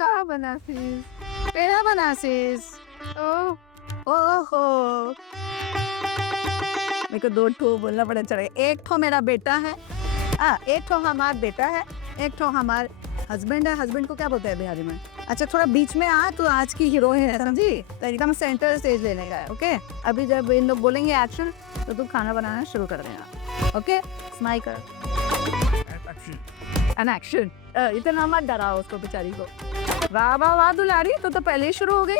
कहाँ बनासीस? पेड़ा बनासीस? ओह ओहो, मेरे को 2 ठो बोलना पड़ा चलेगा। एक ठो मेरा बेटा है, एक ठो हमारा बेटा है, एक ठो हमार हस्बैंड है। हस्बैंड को क्या बोलते हैं बिहारी में? अच्छा थोड़ा बीच में आ, तो आज की हीरो है समझी, तो एकदम सेंटर स्टेज लेने का है। ओके, अभी जब इन लोग बोलेंगे एक्शन तो तू खाना बनाना शुरू कर देना। ओके, स्माइल कर एन एक्शन। इतना मत डराओ उसको बेचारी को। वाह वाह वाह दुलारी, तो पहले ही शुरू हो गई।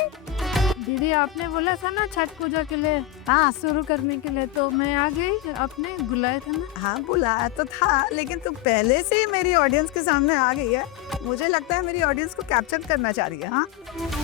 दीदी आपने बोला था ना छठ पूजा के लिए हाँ शुरू करने के लिए, तो मैं आ गई। आपने बुलाया था ना? हाँ बुलाया तो था, लेकिन तू पहले से ही मेरी ऑडियंस के सामने आ गई है। मुझे लगता है मेरी ऑडियंस को कैप्चर करना चाह रही है।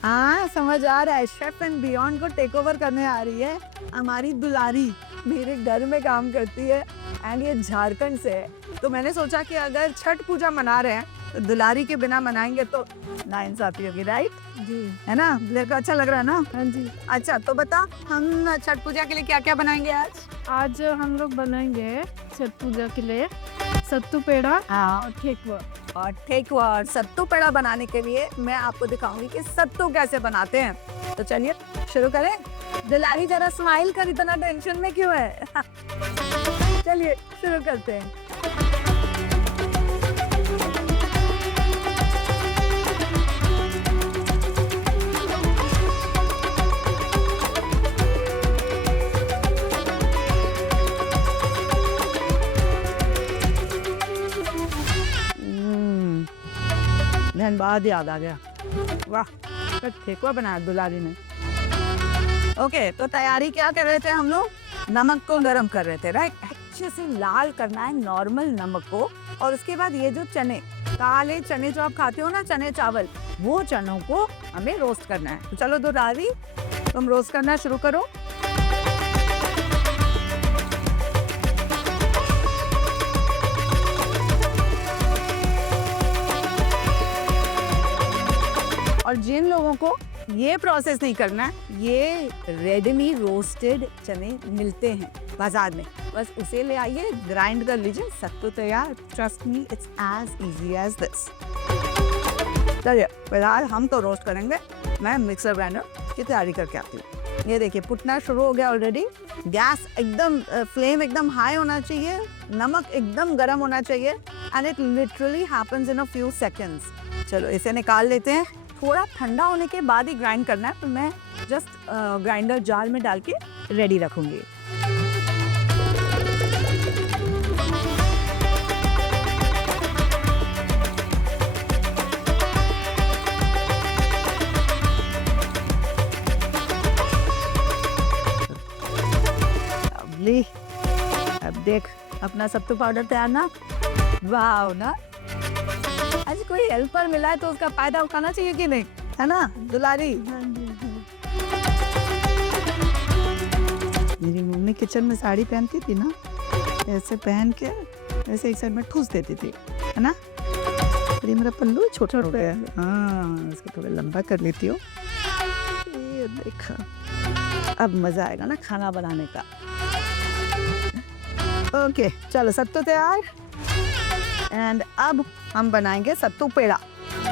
हाँ समझ आ रहा है, शेफ एंड बियॉन्ड को टेक ओवर करने आ रही है। हमारी दुलारी मेरे घर में काम करती है एंड ये झारखंड से है, तो मैंने सोचा कि अगर छठ पूजा मना रहे हैं तो दुलारी के बिना मनाएंगे तो नाइंसाफी होगी। राइट जी है ना? मेरे को अच्छा लग रहा है ना? हाँ जी। अच्छा तो बता, हम छठ पूजा के लिए क्या क्या बनाएंगे आज? आज हम लोग बनाएंगे छठ पूजा के लिए सत्तू पेड़ा हाँ, और ठेकुआ। और ठेकुआ और सत्तू पेड़ा बनाने के लिए मैं आपको दिखाऊंगी कि सत्तू कैसे बनाते हैं। तो चलिए शुरू करें। दुलारी जरा स्माइल कर, इतना टेंशन में क्यों है? चलिए शुरू करते हैं। धनबाद याद आ गया। वाह, तो ठेकुआ बनाया दुलारी ने। ओके, तो तैयारी क्या कर रहे थे हम लोग? नमक को गरम कर रहे थे। राइट, अच्छे से लाल करना है नॉर्मल नमक को। और उसके बाद ये जो चने, काले चने जो आप खाते हो ना, चने चावल, वो चनों को हमें रोस्ट करना है। तो चलो दुलारी, तुम रोस्ट करना शुरू करो। और जिन लोगों को ये प्रोसेस नहीं करना है, ये रेडमी रोस्टेड चने मिलते हैं बाजार में, बस उसे ले आइए, ग्राइंड कर लीजिए, सत्तू तैयार। Trust me, it's as easy as this. चलिए फिलहाल हम तो रोस्ट करेंगे, मैं मिक्सर ग्राइंडर की तैयारी करके आती हूँ। ये देखिए फुटना शुरू हो गया ऑलरेडी। गैस एकदम फ्लेम एकदम हाई होना चाहिए, नमक एकदम गर्म होना चाहिए and it literally happens in a few seconds. चलो इसे निकाल लेते हैं। थोड़ा ठंडा होने के बाद ही ग्राइंड करना है, तो मैं जस्ट ग्राइंडर जार में डाल के रेडी रखूंगी। अब देख अपना सत्तू पाउडर तैयार ना। वाह ना, आज कोई हेल्पर मिला है तो उसका फायदा उठाना चाहिए कि नहीं, है ना दुलारी? हाँ जी हाँ। मेरी मम्मी किचन में साड़ी पहनती थी ना, ऐसे पहन के ऐसे एक साइड में ठूस देती थी, है ना? ये मेरा पल्लू छोटा हो गया। हाँ, इसको थोड़ा लंबा कर लेती हूँ। ये देखा, अब मजा आएगा ना खाना बनाने का। ओके चलो, सत्तू तैयार एंड अब हम बनाएंगे सत्तू पेड़ा।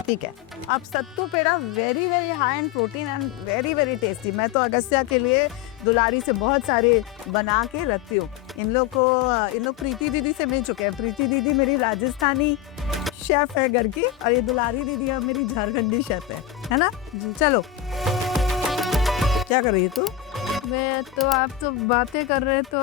ठीक है, अब सत्तू पेड़ा very very high and protein and very very tasty. मैं तो अगस्त्या के लिए दुलारी से बहुत सारे बना के रखती हूँ। इन लोग प्रीति दीदी से मिल चुके हैं। प्रीति दीदी मेरी राजस्थानी शेफ है घर की, और ये दुलारी दीदी अब मेरी झारखंडी शेफ है ना? चलो, क्या कर रही है तू? मैं तो, आप तो बातें कर रहे तो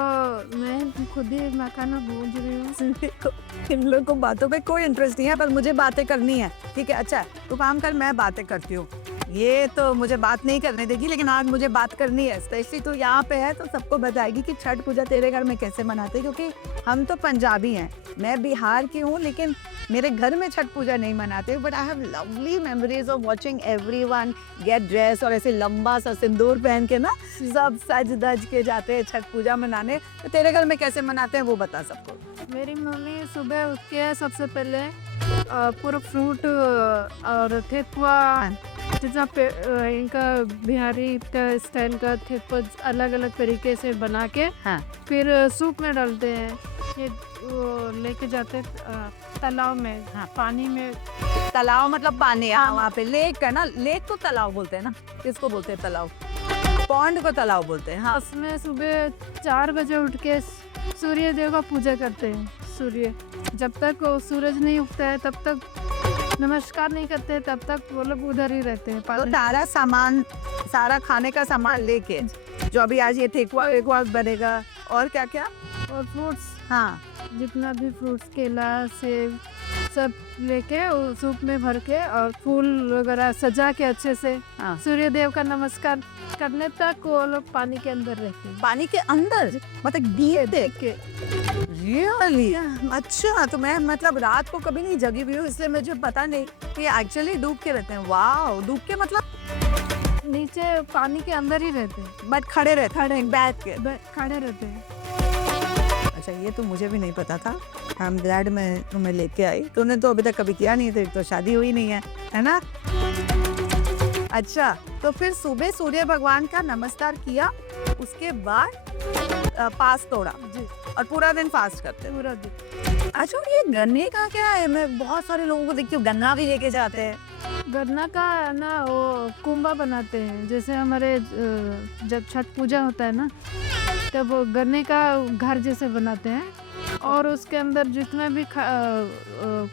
मैं खुद ही खाना भूल रही हूँ। इन लोगों को बातों पे कोई इंटरेस्ट नहीं है, पर मुझे बातें करनी है। ठीक है, अच्छा तू काम कर, मैं बातें करती हूँ। ये तो मुझे बात नहीं करने देगी, लेकिन आज मुझे बात करनी है। स्पेशली तू यहाँ पे है तो सबको बताएगी कि छठ पूजा तेरे घर में कैसे मनाते हैं, क्योंकि हम तो पंजाबी हैं, मैं बिहार की हूँ, लेकिन मेरे घर में छठ पूजा नहीं मनाते। But I have lovely memories of watching everyone get dress और ऐसे लंबा सा सिंदूर पहन के ना सब सज धज के जाते हैं छठ पूजा मनाने। तो तेरे घर में कैसे मनाते हैं वो बता सबको। मेरी मम्मी सुबह उठ के सबसे पहले पूरा फ्रूट और ठेकुआ, जैसा इनका बिहारी का स्टाइल का ठेकुआ अलग अलग तरीके से बना के, हाँ, फिर सूप में डालते हैं। ये वो लेके जाते तालाब में, हाँ। पानी में। तालाब मतलब पानी, हाँ वहाँ पे लेक है ना, लेक को तालाब बोलते हैं ना, किसको बोलते हैं तालाब, पॉन्ड को तालाब बोलते हैं। हाँ उसमें सुबह 4 बजे उठ के सूर्य देव का पूजा करते हैं। सूर्य जब तक वो सूरज नहीं उगता है तब तक नमस्कार नहीं करते, तब तक वो लोग उधर ही रहते हैं। तो सारा सामान, सारा खाने का सामान लेके, जो अभी आज ये ठेकुआ वेकुआ बनेगा, और क्या क्या, और फ्रूट्स, हाँ जितना भी फ्रूट्स, केला, सेब, सब लेके सूप में भर के और फूल वगैरह सजा के अच्छे से हाँ। सूर्य देव का नमस्कार करने तक वो लोग पानी के अंदर रहते हैं। पानी के अंदर मतलब डीप के रियली? अच्छा, तो मैं मतलब रात को कभी नहीं जगी हुई हूँ, इसलिए मुझे पता नहीं कि एक्चुअली डूब के रहते हैं। वाह, डूब के मतलब नीचे पानी के अंदर ही रहते हैं, बट खड़े बैठ के। खड़े रहते हैं। अच्छा, ये तो मुझे भी नहीं पता था। आई एम ग्लैड मैं तुम्हें लेके आई, तूने तो अभी तक कभी किया नहीं, तेरी तो शादी हुई नहीं है ना? अच्छा, तो फिर सुबह सूर्य भगवान का नमस्कार किया, उसके बाद फास्ट तोड़ा जी, और पूरा दिन फास्ट करते हैं। पूरा दिन। अच्छा, और ये गन्ने का क्या है? मैं बहुत सारे लोगों को देखती हूँ गन्ना भी लेके जाते हैं। गन्ना का ना वो कुंभा बनाते हैं, जैसे हमारे जब छठ पूजा होता है ना, तब वो गन्ने का घर जैसे बनाते हैं और उसके अंदर जितना भी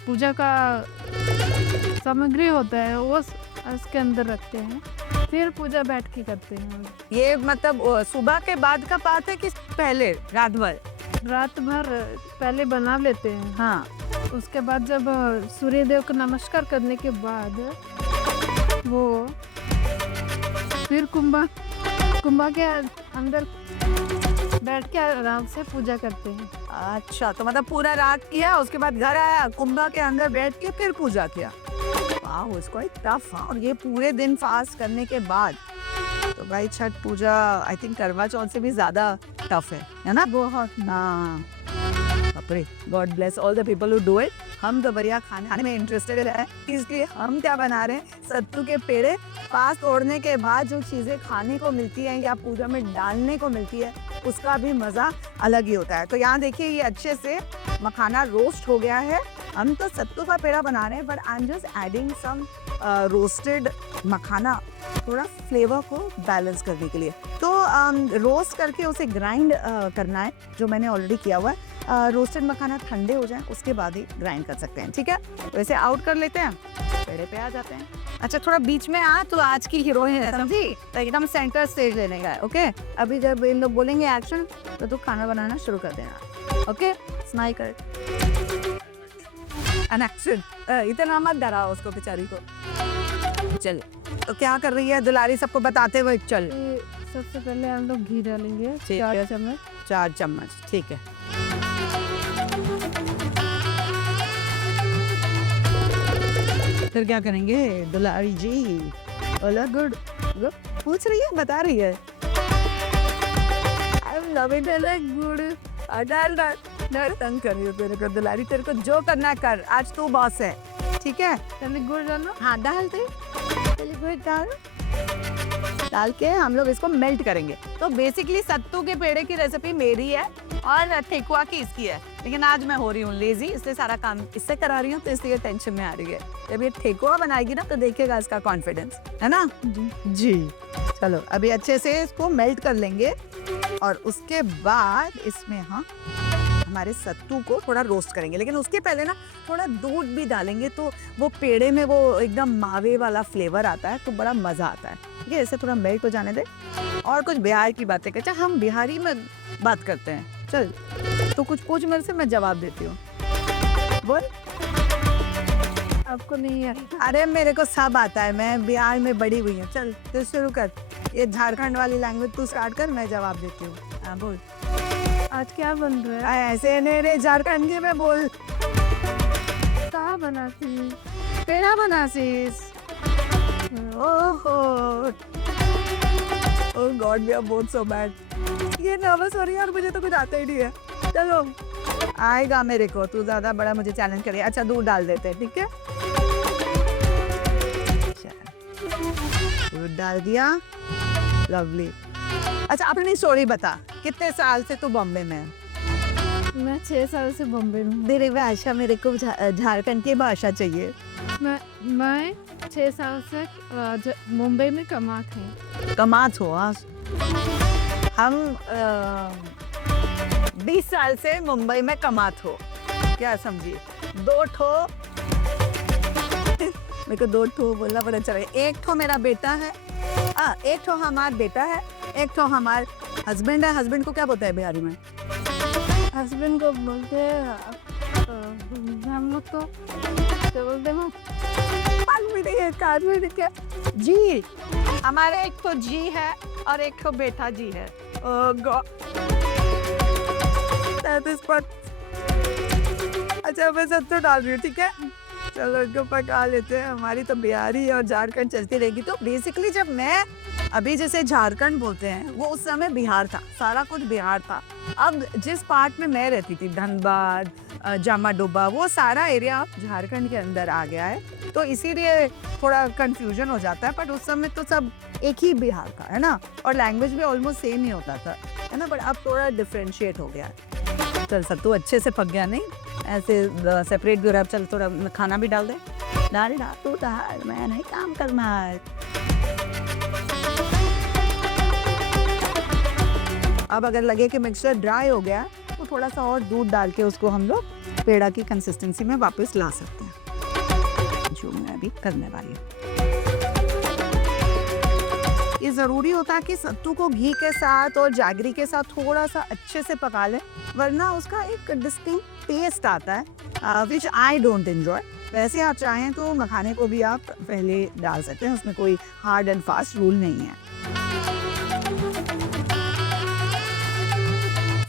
पूजा का सामग्री होता है वो उसके अंदर रखते हैं, फिर पूजा बैठ के करते हैं। ये मतलब सुबह के बाद का बात है कि पहले रात भर? रात भर पहले बना लेते हैं, हाँ। उसके बाद जब सूर्य देव को नमस्कार करने के बाद वो फिर कुंभा के अंदर बैठ के आराम से पूजा करते हैं। अच्छा, तो मतलब पूरा रात किया, उसके बाद घर आया, कुंभा के अंदर बैठ के फिर पूजा किया। वाह, इसको टफ। और ये पूरे दिन फास्ट करने के बाद तो भाई छठ पूजा आई थिंक करवा चौथ से भी ज्यादा टफ है ना? बहुत। हाँ, बापरे, God bless all the people who do it. हम तो बढ़िया खाने में इंटरेस्टेड है, इसलिए हम क्या बना रहे हैं, सत्तू के पेड़े। फास्ट तोड़ने के बाद जो चीज़ें खाने को मिलती हैं या पूजा में डालने को मिलती है, उसका भी मज़ा अलग ही होता है। तो यहाँ देखिए, ये अच्छे से मखाना रोस्ट हो गया है। हम तो सत्तू का पेड़ा बना रहे हैं, but I am just adding some roasted makhana, थोड़ा फ्लेवर को बैलेंस करने के लिए। तो रोस्ट करके उसे ग्राइंड करना है, जो मैंने ऑलरेडी किया हुआ है। रोस्टेड मखाना ठंडे हो जाए उसके बाद ही ग्राइंड कर सकते हैं, ठीक है? वैसे आउट कर लेते हैं, पेड़े पे आ जाते हैं। अच्छा, थोड़ा बीच में आ, तो आज की हीरोइन है, समझी? तो एकदम सेंटर स्टेज लेने का है, ओके? अभी जब इन लोग बोलेंगे एक्शन, तो तू खाना बनाना शुरू कर देना, ओके? स्माइल कर एन एक्शन। इतना मत डराओ उसको, बेचारी को। चल, तो क्या कर रही है दुलारी, सबको बताते हुए चल। सबसे पहले हम लोग घी डालेंगे, ठीक 4 है। चम्मच। 4 चम्मच, ठीक है। फिर क्या करेंगे दुलारी जी? ओला गुड पूछ रही है, बता रही है। I am loving it like good. डाल तंग कर रही हो तेरे को दुलारी, तेरे को जो करना कर, आज तू बॉस है, ठीक है? पहले गुड़ डालो। हाँ, डाल दे, पहले गुड़ डाल के हम लोग इसको मेल्ट करेंगे। तो बेसिकली सत्तू के पेड़े की रेसिपी मेरी है और ठेकुआ की इसकी है, लेकिन आज मैं हो रही हूँ लेजी, इसलिए सारा काम इससे करा रही हूँ, तो इसलिए टेंशन में आ रही है। जब ये ठेकुआ बनाएगी ना, तो देखिएगा इसका कॉन्फिडेंस, है ना? जी। चलो, अभी अच्छे से इसको मेल्ट कर लेंगे और उसके बाद इसमें हम हमारे सत्तू को थोड़ा रोस्ट करेंगे, लेकिन उसके पहले ना थोड़ा दूध भी डालेंगे, तो वो पेड़े में वो एकदम मावे वाला फ्लेवर आता है, तो बड़ा मज़ा आता है। ठीक है, ऐसे थोड़ा मेल्ट हो जाने दे और कुछ बिहार की बातें करते हैं। हम बिहारी में बात करते हैं, चल। तो कुछ पूछ मेरे से, मैं जवाब देती हूँ, बोल। आपको नहीं आता? अरे मेरे को सब आता है, मैं बिहार में बड़ी हुई हूँ। चल, तो शुरू कर, ये झारखंड वाली लैंग्वेज तू स्टार्ट कर, मैं जवाब देती हूँ। हाँ, बोल। आज क्या बन रहा है? ऐसे नहीं, झारखंड में बोल। कहाँ बनाती? पेड़ा बनासीस। ओहो, oh God, we are both so bad. ये नर्वस हो रही है और मुझे तो कुछ आता ही नहीं है। चलो, आएगा मेरे को, तू ज्यादा बड़ा मुझे चैलेंज करे। अच्छा, दूध डाल देते हैं, ठीक है? दूध डाल दिया, लवली। अच्छा, अपनी स्टोरी बता, कितने साल से तू बॉम्बे में है? मैं 6 साल से बॉम्बे में हूँ। मेरी भाषा, मेरे को झारखंड की भाषा चाहिए। मैं 6 साल से मुंबई में कमात हूँ। कमात हो आज। हम 20 साल से मुंबई में कमात हो, क्या समझिए। 2 ठो मेरे को 2 ठो बोलना पड़ा चलेगा। 1 ठो मेरा बेटा है, 1 ठो हमारा बेटा है, 1 ठो हमार हस्बैंड है। हस्बैंड को क्या बोलते हैं बिहारी में? हस्बैंड को बोलते हैं हम लोग तो क्या बोलते हैं? क्या जी? हमारे 1 ठो जी है और 1 ठो बेटा जी है। अच्छा मैं सब तो डाल रही हूँ, ठीक है। चलो इनको पका लेते हैं। हमारी तो बिहारी और झारखंड चलती रहेगी। तो बेसिकली जब मैं अभी जैसे झारखंड बोलते हैं, वो उस समय बिहार था, सारा कुछ बिहार था। अब जिस पार्ट में मैं रहती थी, धनबाद, जामाडोबा, वो सारा एरिया झारखंड के अंदर आ गया है। तो इसीलिए थोड़ा कंफ्यूजन हो जाता है, बट उस समय तो सब एक ही बिहार था, है ना। और लैंग्वेज भी ऑलमोस्ट सेम ही होता था, है ना। बट अब थोड़ा डिफ्रेंशिएट हो गया है। चल सत्तू अच्छे से पक गया, नहीं ऐसे सेपरेट भी हो रहा है। चल थोड़ा खाना भी डाल दे। डाल तू डाल, मैं नहीं काम करना है। अब अगर लगे कि मिक्सचर ड्राई हो गया तो थोड़ा सा और दूध डाल के उसको हम लोग पेड़ा की कंसिस्टेंसी में वापस ला सकते हैं, जो मैं अभी करने वाली हूँ। ये ज़रूरी होता है कि सत्तू को घी के साथ और जागरी के साथ थोड़ा सा अच्छे से पका लें, वरना उसका एक डिस्टिंक्ट टेस्ट आता है, विच आई डोंट एंजॉय। वैसे आप चाहें तो मखाने को भी आप पहले डाल सकते हैं, उसमें कोई हार्ड एंड फास्ट रूल नहीं है।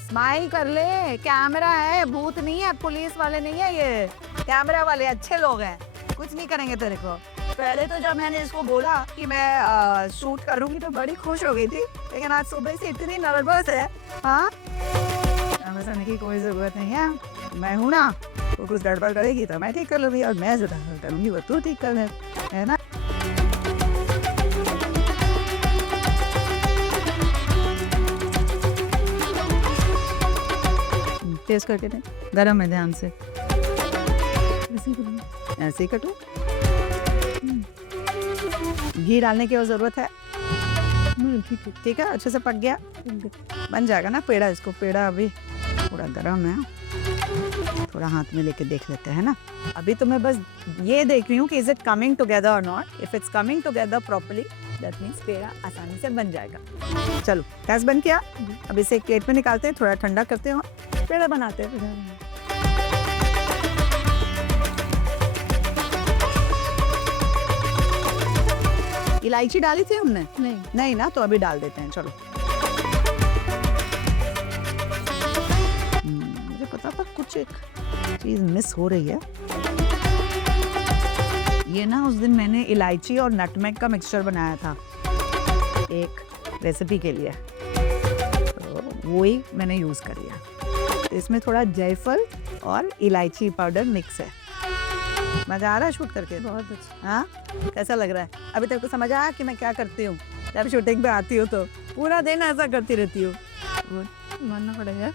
स्माइल कर ले, कैमरा है, भूत नहीं है, पुलिस वाले नहीं है, ये कैमरा वाले अच्छे लोग हैं, कुछ नहीं करेंगे तेरे को। पहले तो जब मैंने इसको बोला कि मैं शूट करूंगी तो बड़ी खुश हो गई थी, लेकिन आज सुबह से इतनी नर्वस है। हाँ, नर्वस होने की कोई जरूरत नहीं है, मैं हूं ना। तो कुछ गड़बड़ करेगी तो मैं ठीक कर लूंगी, और मैं जो करूंगी वो तू ठीक कर ले, है ना। टेस्ट करके दे, गरम है, ध्यान से। ऐसे ही कटो। घी डालने की और जरूरत है। ठीक है, अच्छे से पक गया, बन जाएगा ना पेड़ा। इसको पेड़ा अभी थोड़ा गरम है, थोड़ा हाथ में लेके देख लेते हैं ना। अभी तो मैं बस ये देख रही हूँ कि इज इट कमिंग टुगेदर और not. If it's coming together properly, that means पेड़ा आसानी से बन जाएगा। चलो गैस बंद किया, अब इसे एक प्लेट में निकालते हैं, थोड़ा ठंडा करते हैं, पेड़ा बनाते हैं। इलायची डाली थी हमने? नहीं ना, तो अभी डाल देते हैं। चलो, मुझे पता था कुछ एक चीज मिस हो रही है। ये ना उस दिन मैंने इलायची और नटमेग का मिक्सचर बनाया था एक रेसिपी के लिए, तो वो ही मैंने यूज कर लिया। इसमें थोड़ा जायफल और इलायची पाउडर मिक्स है। मजा आ रहा है शूट करके? बहुत अच्छा। हाँ, कैसा लग रहा है? अभी तक को समझ आया कि मैं क्या करती हूँ जब शूटिंग पे आती हूँ? तो पूरा दिन ऐसा करती रहती हूँ। मानना पड़ेगा,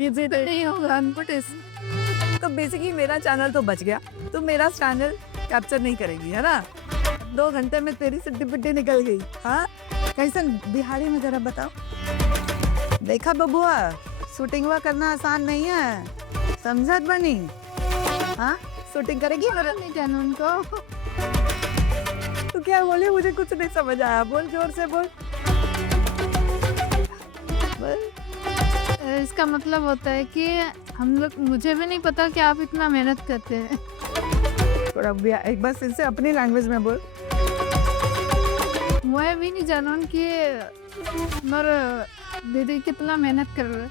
ये नहीं होगा। तो बेसिकली मेरा चैनल तो बच गया, तो मेरा चैनल कैप्चर नहीं करेगी, है ना। 2 घंटे में तेरी सिट्टी पिट्टी निकल गई। हाँ, कैसे बिहारी में जरा बताओ। देखा बबुआ, शूटिंग हुआ करना आसान नहीं है, समझत बनी। हाँ, शूटिंग करेगी नहीं जाना उनको। तो क्या बोले? मुझे कुछ नहीं समझ आया, बोल जोर से बोल। इसका मतलब होता है कि हम लोग, मुझे भी नहीं पता कि आप इतना मेहनत करते हैं। थोड़ा एक बार फिर से अपनी लैंग्वेज में बोल। मैं भी नहीं जाना कि मेरे दीदी कितना मेहनत कर रहे हैं।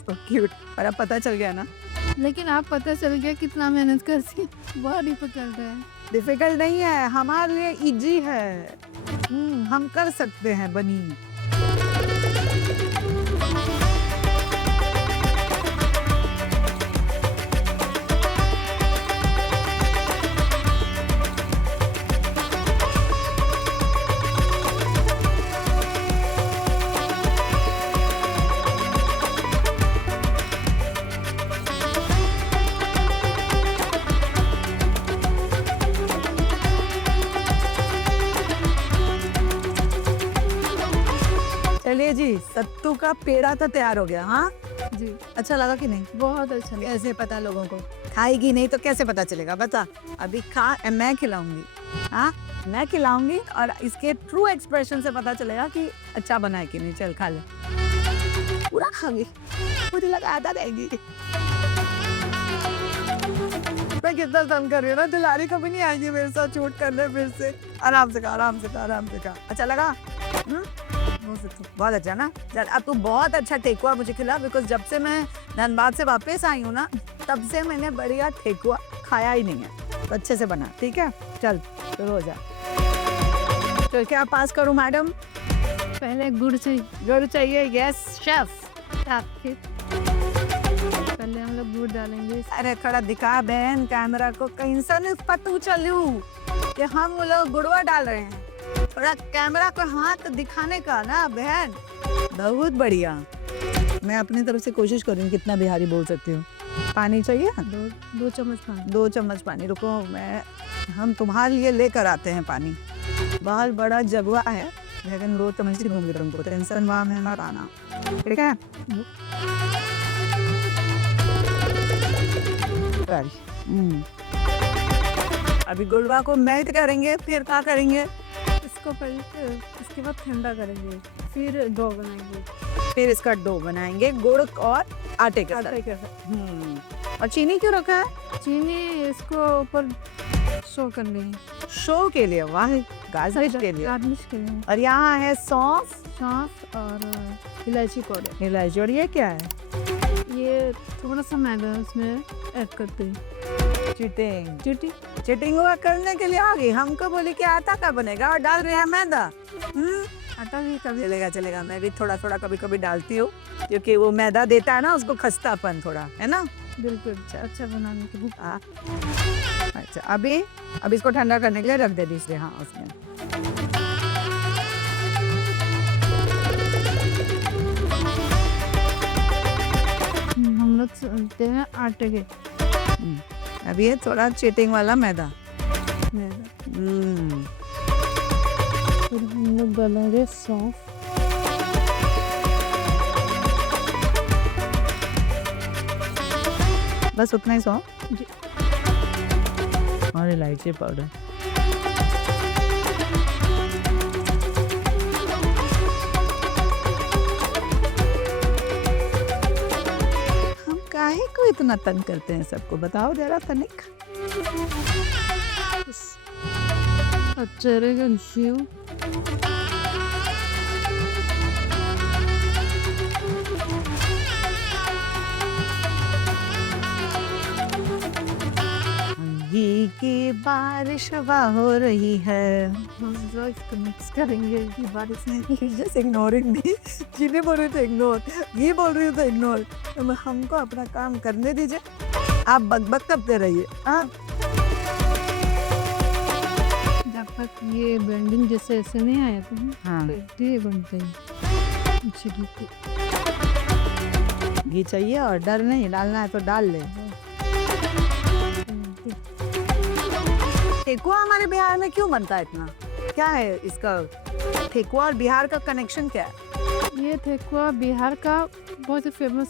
So cute। और अब पता चल गया ना। लेकिन आप पता चल गया कितना मेहनत करती, बहुत ही पकड़ रहे हैं। डिफिकल्ट नहीं है, हमारे लिए इजी है। हम कर सकते हैं बनी। चलिए जी, सत्तू का पेड़ा तो तैयार हो गया। हाँ, जी अच्छा लगा कि नहीं? बहुत अच्छा लगा। कैसे पता लोगों को? खाएगी नहीं तो कैसे पता चलेगा? बता। अभी खा, मैं खिलाऊंगी। हाँ, मैं खिलाऊंगी और इसके ट्रू एक्सप्रेशन से पता चलेगा कि अच्छा बना है कि नहीं। चल खा ले, पूरा खा गई, मुझे लगा आधा रहेगी। मैं कितना तंग कर रही हूँ ना, दिलारी कभी नहीं आएगी मेरे साथ शूट करने फिर से। आराम से खा, आराम से खा, आराम से खा। अच्छा लगा? बहुत अच्छा ना। चल, अब तू बहुत अच्छा ठेकुआ मुझे खिला, बिकॉज जब से मैं धनबाद से वापस आई हूँ ना, तब से मैंने बढ़िया ठेकुआ खाया ही नहीं है। तो अच्छे से बना, ठीक है? चल शुरू हो जा। तो क्या पास करूँ मैडम? पहले गुड़ चाहिए। गुड़ चाहिए? Yes chef. फिर पहले हम लोग गुड़ डालेंगे। अरे खड़ा दिखा बहन कैमरा को, कहीं से नहीं पता चलू कि हम लोग गुड़वा डाल रहे हैं। थोड़ा कैमरा को हाथ दिखाने का ना बहन। बहुत बढ़िया। मैं अपनी तरफ से कोशिश करूँ कितना बिहारी बोल सकती हूँ। पानी चाहिए? दो चम्मच पानी। 2 चम्मच पानी। रुको, हम तुम्हारे लिए लेकर आते हैं पानी। बहुत बड़ा जगुआ है, लेकिन 2 चम्मच ही दूंगी तुमको। टेंशन वहाँ में मत आना, ठीक है? अभी गुड़वा को मेल्ट करेंगे, फिर क्या करेंगे? इसको पहले, इसके बाद ठंडा करेंगे, फिर डो बनाएंगे। फिर इसका डो बनाएंगे गुड़ और आटे के साथ। और चीनी क्यों रखा है? चीनी इसको ऊपर शो करनी है, शो के लिए। वाह, गार्निश के लिए। गार्निश के लिए। और यहाँ है सौंफ, सौंफ और इलायची पाउडर। इलायची। और ये क्या है? ये थोड़ा सा मैदा उसमें ऐड करते हैं। चीटिंग चीटिंग हुआ करने के लिए आ गई। हमको बोली कि आटा का बनेगा और डाल रहे हैं मैदा। आटा भी कभी चलेगा, चलेगा। मैं भी थोड़ा थोड़ा कभी कभी डालती हूँ, क्योंकि वो मैदा देता है ना उसको खस्तापन थोड़ा, है ना? बिल्कुल अच्छा बनाने के लिए। अच्छा, अभी इसको ठंडा करने के लिए रख दे दूसरे। हाँ, उसमें हम लोग चलते हैं आटे के। अभी ये थोड़ा चीटिंग वाला मैदा। फिर हम लोग डालेंगे सौंफ। बस उतना ही सौंफ जी। और इलायची पाउडर। हम काहे को इतना तंग करते हैं सबको? बताओ जरा तनिक। अच्छा रहेगा घी। घी की बारिश हवा हो रही है। इसको मिक्स करेंगे। बारिश में Just ignoring me. चीनी बोल रही तो इग्नोर, घी बोल रही तो इग्नोर। तो हमको अपना काम करने दीजिए, आप बकबक करते रहिए। हाँ, जब तक ये ब्लेंडिंग जैसे ऐसे नहीं आया तो हाँ। ये बनते हैं। घी चाहिए और डर नहीं, डालना है तो डाल ले। ठेकुआ हमारे बिहार में क्यों बनता है इतना? क्या है इसका? ठेकुआ और बिहार का कनेक्शन क्या है? ये ठेकुआ बिहार का बहुत ही फेमस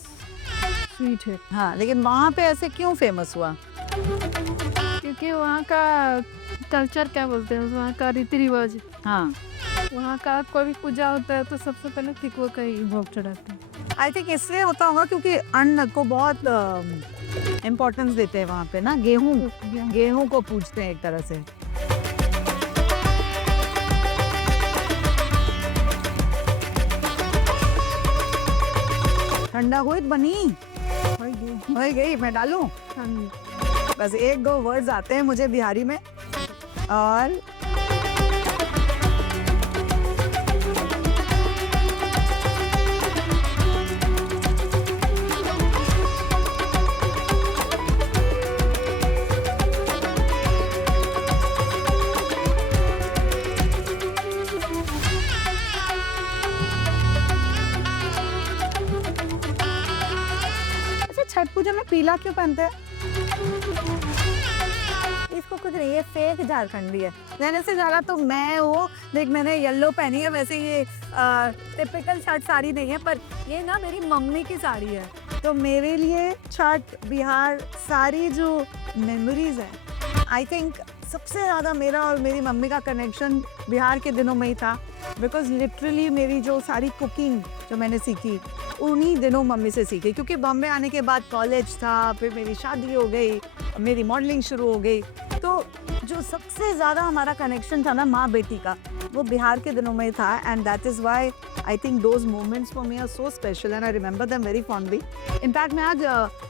स्वीट है। हाँ, लेकिन वहाँ पे ऐसे क्यों फेमस हुआ? क्योंकि वहाँ का कल्चर क्या बोलते हैं, वहाँ का रीति रिवाज। हाँ, वहाँ का कोई भी पूजा होता है तो सबसे पहले ठेकुआ का ही भोग चढ़ाते हैं। आई थिंक इसलिए होता होगा क्योंकि अन्न को बहुत इम्पोर्टेंस देते हैं वहाँ पे ना। गेहूं को पूजते हैं एक तरह से। ठंडा हुई बनी हो गई। मैं डालूं? बस 1-2 वर्ड्स आते हैं मुझे बिहारी में। और छठ पूजा में पीला क्यों पहनते हैं? इस इसको कुछ नहीं, ये फेक झारखंडी है। मैंने से ज़्यादा तो मैं हूँ, देख मैंने येलो पहनी है, वैसे ये टिपिकल छठ साड़ी नहीं है, पर ये ना मेरी मम्मी की साड़ी है। तो मेरे लिए छठ बिहार सारी जो मेमोरीज है, आई थिंक सबसे ज़्यादा मेरा और मेरी मम्मी का कनेक्शन बिहार के दिनों में ही था। बिकॉज लिटरली मेरी जो सारी कुकिंग जो मैंने सीखी उन्हीं दिनों मम्मी से सीखी, क्योंकि बॉम्बे आने के बाद कॉलेज था, फिर मेरी शादी हो गई, मेरी मॉडलिंग शुरू हो गई। तो जो सबसे ज़्यादा हमारा कनेक्शन था ना माँ बेटी का, वो बिहार के दिनों में था। And that is why I think those moments for me are so special and I remember them very fondly. In fact मैं आज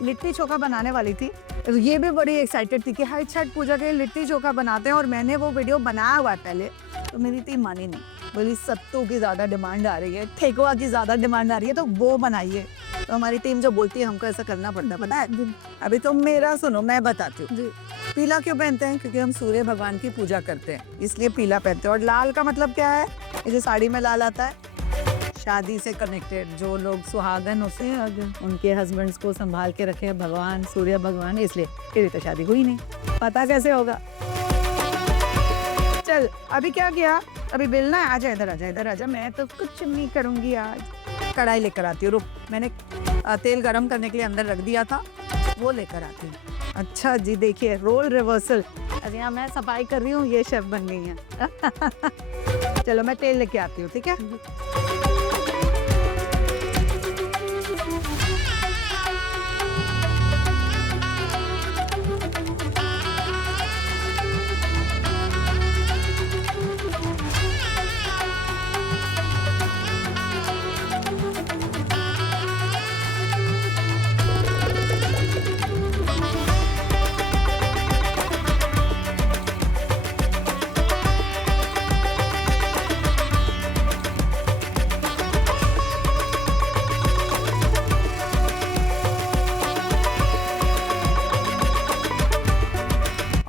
लिट्टी चोखा बनाने वाली थी, ये भी बड़ी एक्साइटेड थी कि हर छठ पूजा के लिए लिट्टी चोखा बनाते हैं, और मैंने वो वीडियो बनाया हुआ है पहले, तो मेरी टीम मानी नहीं, बोली सत्तू की ज़्यादा डिमांड आ रही है, ठेकुआ की ज़्यादा डिमांड आ रही है, तो वो बनाइए। तो हमारी टीम जो बोलती है हमको ऐसा करना पड़ता है, पता है। अभी तो मेरा सुनो, मैं बताती हूँ। पीला क्यों पहनते हैं? क्योंकि हम सूर्य भगवान की पूजा करते हैं, इसलिए पीला पहनते हैं। और लाल का मतलब क्या है? ये जो साड़ी में लाल आता है, शादी से कनेक्टेड, जो लोग सुहागन होते हैं उनके हस्बैंड्स को संभाल के रखे भगवान, सूर्य भगवान, इसलिए। फिर तो शादी हुई नहीं, पता कैसे होगा? चल अभी क्या किया, अभी बेलना है, आजा इधर, आजा इधर, आजा। मैं तो कुछ नहीं करूंगी आज, कढ़ाई लेकर आती हूँ, रुक। मैंने तेल गरम करने के लिए अंदर रख दिया था, वो लेकर आती हूँ। अच्छा जी, देखिए रोल रिवर्सल। अरे यहाँ मैं सफाई कर रही हूँ, ये शेफ बन गई है। चलो मैं तेल लेके आती हूँ, ठीक है।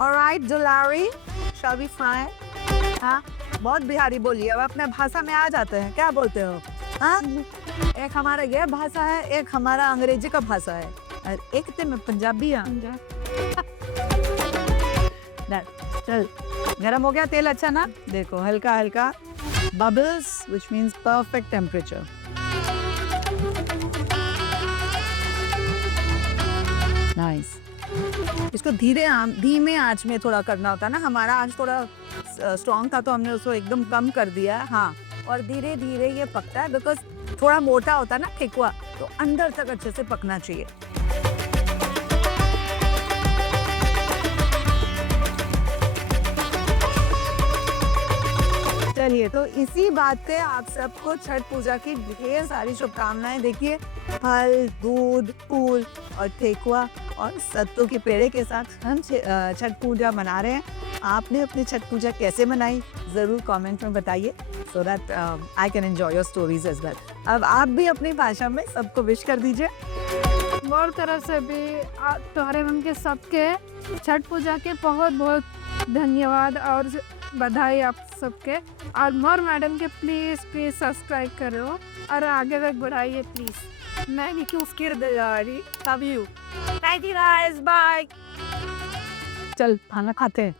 Alright, Dulari, shall we fry? हाँ, बहुत बिहारी बोलिए, अब अपने भाषा में आ जाते हैं, क्या बोलते हो? हाँ, एक हमारा ये भाषा है, एक हमारा अंग्रेजी का भाषा है, और एक तो मैं पंजाबी हूँ। चल, गरम हो गया तेल, अच्छा ना? देखो हल्का हल्का bubbles, which means perfect temperature. Nice. इसको धीमे आंच में थोड़ा करना होता है ना, हमारा आंच थोड़ा स्ट्रॉन्ग था तो हमने उसको एकदम कम कर दिया। हाँ, और धीरे धीरे ये पकता है, बिकॉज थोड़ा मोटा होता है ना ठेकुआ, तो अंदर तक अच्छे से पकना चाहिए। चलिए, तो इसी बात पे आप सबको छठ पूजा की ढेर सारी शुभकामनाएं। देखिए, फल, दूध, फूल और ठेकुआ और सत्तू के पेड़े के साथ हम छठ पूजा मना रहे हैं। आपने अपनी छठ पूजा कैसे मनाई ज़रूर कमेंट में बताइए, so that I can enjoy your stories as well. अब आप भी अपनी भाषा में सबको विश कर दीजिए। मोर तरफ से भी तुम्हारे मन के सबके छठ पूजा के बहुत बहुत धन्यवाद और बधाई आप सबके। और मोर मैडम के प्लीज़ सब्सक्राइब करो और आगे तक बढ़ाइए प्लीज़। मैं भी क्यों स्किर दे जा रही, love you, thank you guys, bye. चल खाना खाते हैं।